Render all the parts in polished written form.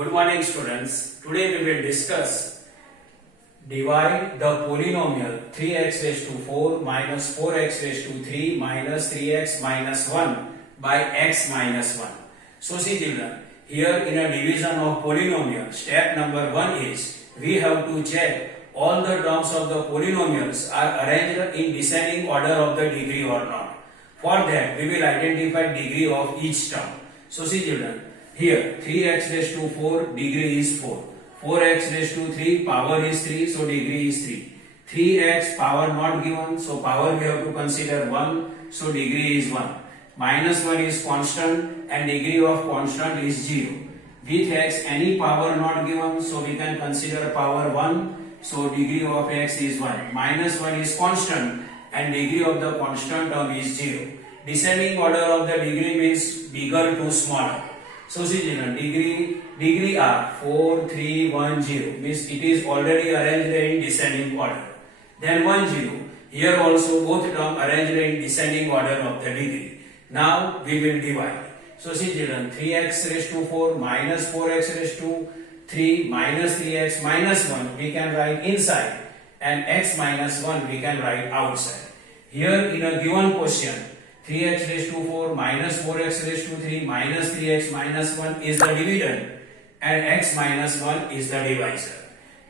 Good morning, students. Today we will discuss divide the polynomial 3x raised to 4 minus 4x raised to 3 minus 3x minus 1 by x minus 1. So see children, here in a division of polynomial, step number 1 is we have to check all the terms of the polynomials are arranged in descending order of the degree or not. For that, we will identify degree of each term. So see children, here 3x raised to 4 degree is 4. 4x raised to 3 power is 3, so degree is 3. 3x power not given, so power we have to consider 1, so degree is 1. Minus 1 is constant and degree of constant is 0. With x any power not given, so we can consider power 1, so degree of x is 1. Minus 1 is constant and degree of the constant term is 0. Descending order of the degree means bigger to smaller. So see children, degree are 4, 3, 1, 0 means it is already arranged in descending order. Then 1, 0. Here also both terms arranged in descending order of the degree. Now we will divide. So see children, 3x raised to 4 minus 4x raised to 3 minus 3x minus 1 we can write inside and x minus 1 we can write outside. Here in a given question, 3x raised to 4 minus 4x raised to 3 minus 3x minus 1 is the dividend and x minus 1 is the divisor.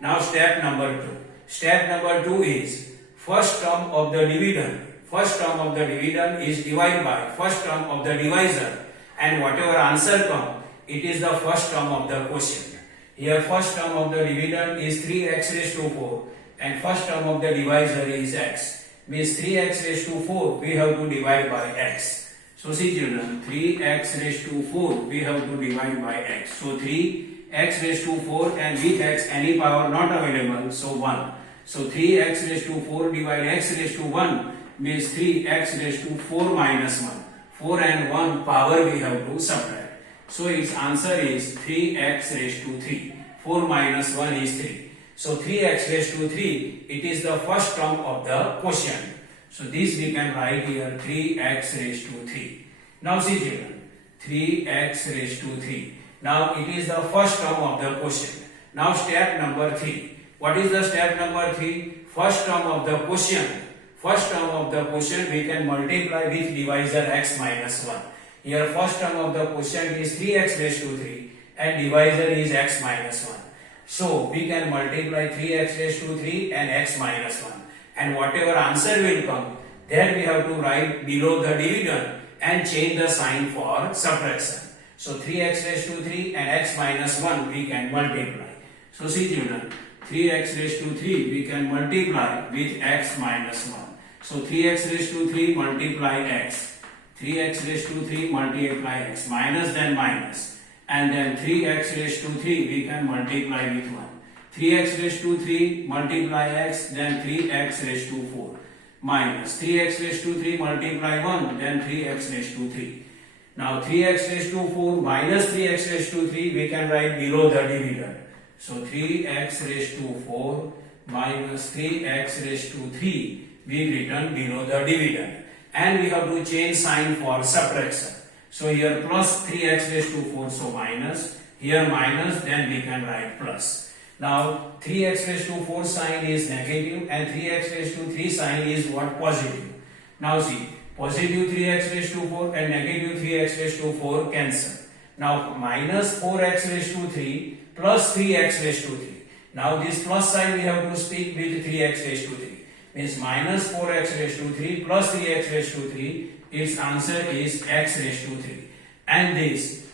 Now step number 2. Step number 2 is first term of the dividend. First term of the dividend is divided by first term of the divisor and whatever answer comes, it is the first term of the question. Here first term of the dividend is 3x raised to 4 and first term of the divisor is x. Means 3x raised to 4 we have to divide by x. So see children, 3x raised to 4 we have to divide by x. So 3x raised to 4 and with x any power not available, so 1. So 3x raised to 4 divide x raised to 1 means 3x raised to 4 minus 1. 4 and 1 power we have to subtract. So its answer is 3x raised to 3. 4 minus 1 is 3. So 3x raised to 3, it is the first term of the quotient. So this we can write here 3x raised to 3. Now see children, 3x raised to 3. Now it is the first term of the quotient. Now step number 3. What is the step number 3? First term of the quotient. First term of the quotient we can multiply with divisor x minus 1. Here first term of the quotient is 3x raised to 3 and divisor is x minus 1. So we can multiply 3x raised to 3 and x minus 1. And whatever answer will come, then we have to write below the dividend and change the sign for subtraction. So 3x raised to 3 and x minus 1 we can multiply. So see children, 3x raised to 3 we can multiply with x minus 1. So 3x raised to 3 multiply x. 3x raised to 3 multiply x. Minus then minus. And then 3x raised to 3 we can multiply with 1. 3x raised to 3 multiply x, then 3x raised to 4. Minus 3x raised to 3 multiply 1, then 3x raised to 3. Now 3x raised to 4 minus 3x raised to 3 we can write below the dividend. So 3x raised to 4 minus 3x raised to 3 we written below the dividend. And we have to change sign for subtraction. So here plus 3x raised to 4, so minus. Here minus, then we can write plus. Now 3x raised to 4 sign is negative and 3x raised to 3 sign is what? Positive. Now see, positive 3x raised to 4 and negative 3x raised to 4 cancel. Now minus 4x raised to 3 plus 3x raised to 3. Now this plus sign we have to speak with 3x raised to 3. Means minus 4x raised to 3 plus 3x raised to 3. Its answer is x raised to 3. And this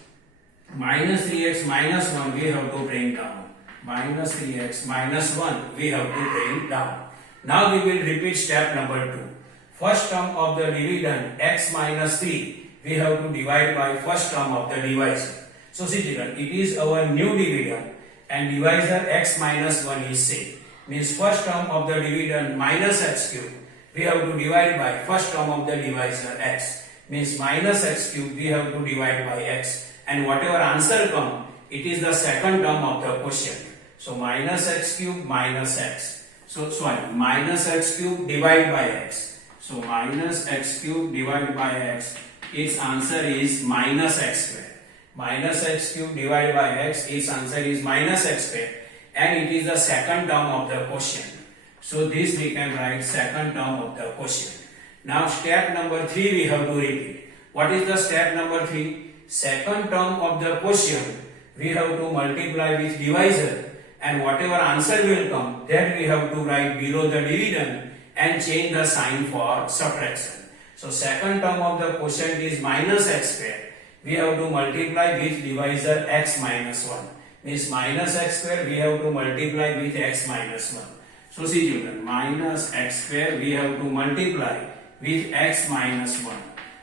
minus 3x minus 1 we have to bring down. Minus 3x minus 1 we have to bring down. Now we will repeat step number 2. First term of the dividend x minus 3 we have to divide by first term of the divisor. So see children, it is our new dividend and divisor x minus 1 is same. Means first term of the dividend minus x cube we have to divide by first term of the divisor x. Means minus x cube we have to divide by x. And whatever answer come, it is the second term of the question. So minus x cube minus x. So sorry, minus x cube divided by x. So minus x cube divided by x. Its answer is minus x square. minus x cube divided by x, its answer is minus x square, and it is the second term of the quotient. So this we can write second term of the quotient. Now step number 3 we have to repeat. What is the step number 3? Second term of the quotient we have to multiply with divisor, and whatever answer will come, that we have to write below the dividend and change the sign for subtraction. So second term of the quotient is minus x square. We have to multiply with divisor x minus 1. Means minus x square we have to multiply with x minus 1. So see children, minus x square we have to multiply with x minus 1.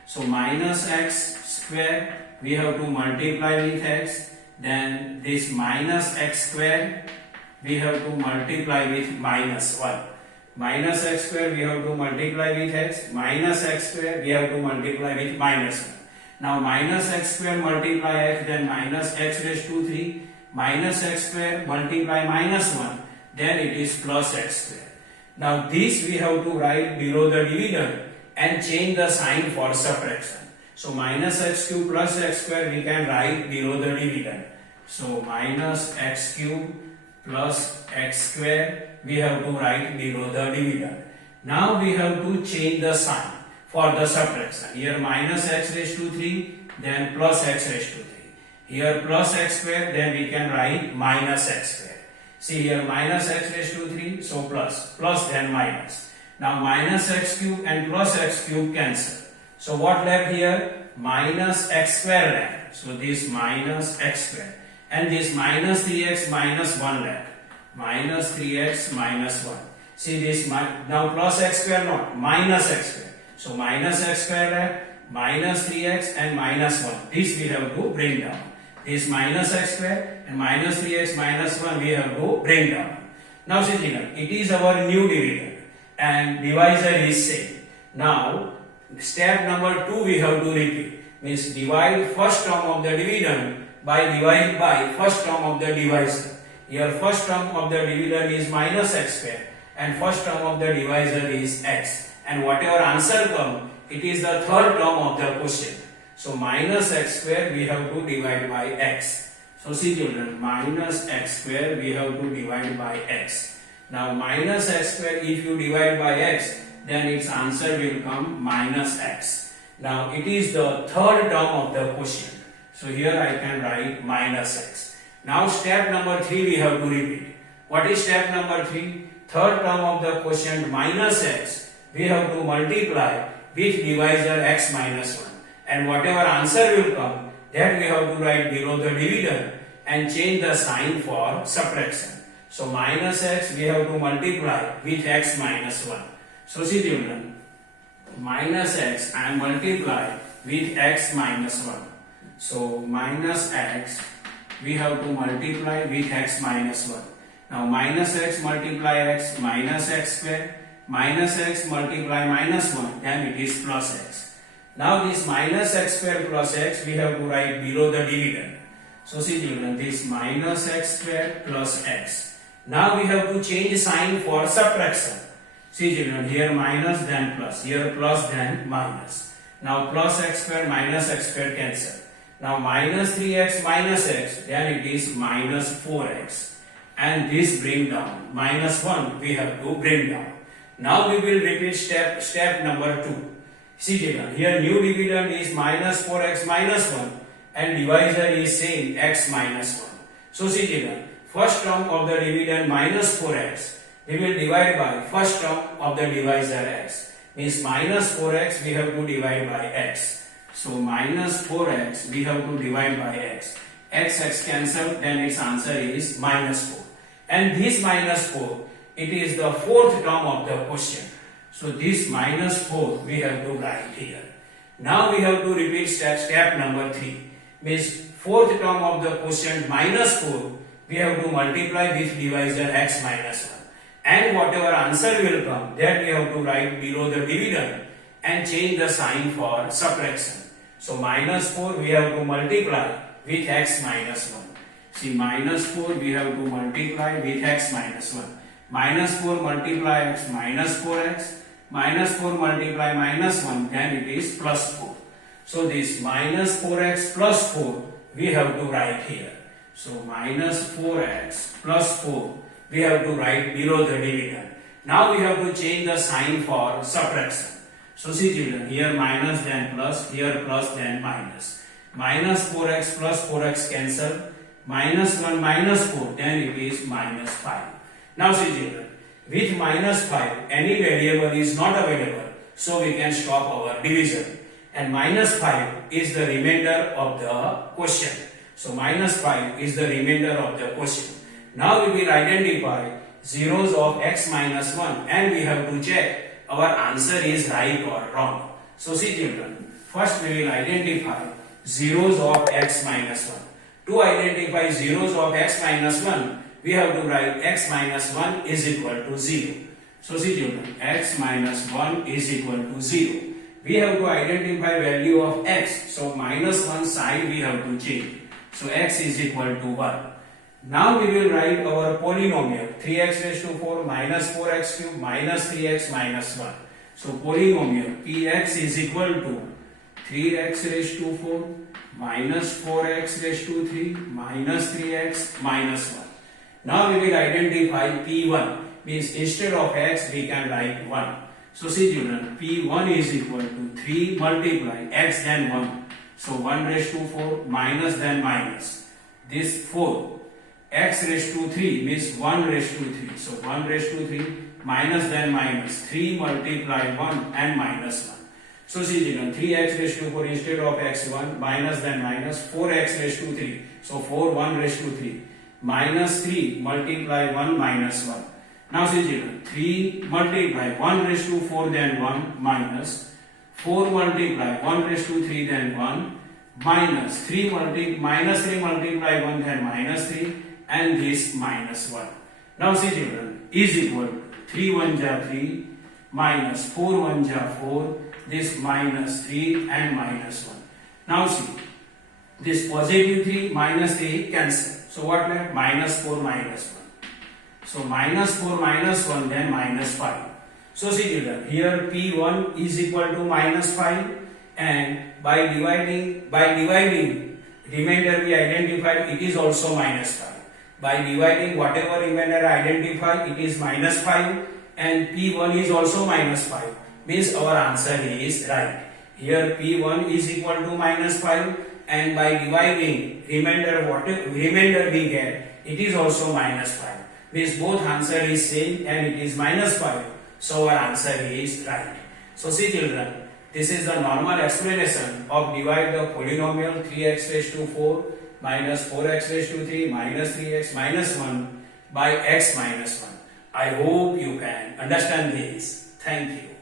So minus x square we have to multiply with x. Then this minus x square we have to multiply with minus 1. Minus x square we have to multiply with x. Minus x square we have to multiply with minus 1. Now minus x square multiply x, then minus x raised to 3. Minus x square multiply minus 1. Then it is plus x square. Now this we have to write below the dividend and change the sign for subtraction. So minus x cube plus x square we can write below the dividend. So minus x cube plus x square we have to write below the dividend. Now we have to change the sign for the subtraction. Here minus x raised to 3, then plus x raised to 3. Here plus x square, then we can write minus x square. See here minus x raised to 3, so plus, plus then minus. Now minus x cube and plus x cube cancel. So what left here? Minus x square left. So this minus x square. And this minus 3x minus 1 left. Minus 3x minus 1. See this, now plus x square not, minus x square. So minus x square left, minus 3x and minus 1. This we have to bring down. This minus x square and minus 3x minus 1 we have to bring down. Now see children, it is our new dividend and divisor is same. Now step number 2 we have to repeat. Means divide first term of the dividend by divide by first term of the divisor. Here first term of the dividend is minus x square and first term of the divisor is x. And whatever answer come, it is the third term of the quotient. So minus x square we have to divide by x. So see children, minus x square we have to divide by x. Now minus x square if you divide by x, then its answer will come minus x. Now it is the third term of the quotient. So here I can write minus x. Now step number 3 we have to repeat. What is step number 3? Third term of the quotient minus x we have to multiply with divisor x minus 1. And whatever answer will come, that we have to write below the dividend and change the sign for subtraction. So minus x we have to multiply with x minus 1. So see children, minus x and multiply with x minus 1. So minus x we have to multiply with x minus 1. Now minus x multiply x minus x square, minus x multiply minus 1, then it is plus x. Now this minus x square plus x we have to write below the dividend. So see children, this minus x square plus x. Now we have to change sign for subtraction. See children, here minus then plus, here plus then minus. Now plus x square minus x square cancel. Now minus 3x minus x, then it is minus 4x. And this bring down, minus 1 we have to bring down. Now we will repeat step number 2. See children, here new dividend is minus 4x minus 1 and divisor is same x minus 1. So see children, first term of the dividend minus 4x, we will divide by first term of the divisor x. Means minus 4x we have to divide by x. So minus 4x we have to divide by x. X cancel, then its answer is minus 4. And this minus 4, it is the fourth term of the quotient. So this minus 4 we have to write here. Now we have to repeat step number 3. Means fourth term of the quotient minus 4 we have to multiply with divisor x minus 1. And whatever answer will come, that we have to write below the dividend and change the sign for subtraction. So minus 4 we have to multiply with x minus 1. See minus 4 we have to multiply with x minus 1. Minus 4 multiply x minus 4x. Minus 4 multiply minus 1, then it is plus 4. So this minus 4x plus 4 we have to write here. So minus 4x plus 4 we have to write below the division. Now we have to change the sign for subtraction. So see children, here minus then plus, here plus then minus. Minus 4x plus 4x cancel. Minus 1 minus 4, then it is minus 5. Now see children, with minus 5 any variable is not available, so we can stop our division. And minus 5 is the remainder of the question. So minus 5 is the remainder of the question. Now we will identify zeros of x minus 1 and we have to check our answer is right or wrong. So see children, first we will identify zeros of x minus 1. To identify zeros of x minus 1, we have to write x minus 1 is equal to 0. So see children, x minus 1 is equal to 0. We have to identify value of x. So minus 1 side we have to change. So x is equal to 1. Now we will write our polynomial 3x raised to 4 minus 4x cube minus 3x minus 1. So polynomial px is equal to 3x raised to 4 minus 4x raised to 3 minus 3x minus 1. Now we will identify p1, means instead of x we can write 1. So see children, p1 is equal to 3 multiply x then 1. So 1 raised to 4 minus then minus. This 4. X raised to 3 means 1 raised to 3. So 1 raised to 3 minus then minus. 3 multiply 1 and minus 1. So see children, 3x raised to 4 instead of x1 minus then minus 4x raised to 3. So 4 1 raised to 3 minus 3 multiply 1 minus 1. Now see children, 3 multiply 1 raised to 4 then 1 minus 4 multiply 1 raised to 3 then 1 minus 3 multiply 1 then minus 3 and this minus 1. Now see children, is equal to 3 1 ja 3 minus 4 1 ja 4, this minus 3 and minus 1. Now see, this positive 3 minus 3 cancel. So what left? Minus 4 minus 1. So minus 4 minus 1 then minus 5. So see children, here p1 is equal to minus 5 and by dividing remainder we identified it is also minus 5. By dividing whatever remainder identified it is minus 5 and p1 is also minus 5, means our answer is right. Here p1 is equal to minus 5 and by dividing remainder we get it is also minus 5, means both answer is same and it is minus 5, so our answer is right. So see children, this is the normal explanation of divide the polynomial 3x raised to 4 minus 4x raised to 3 minus 3x minus 1 by x minus 1. I hope you can understand this. Thank you.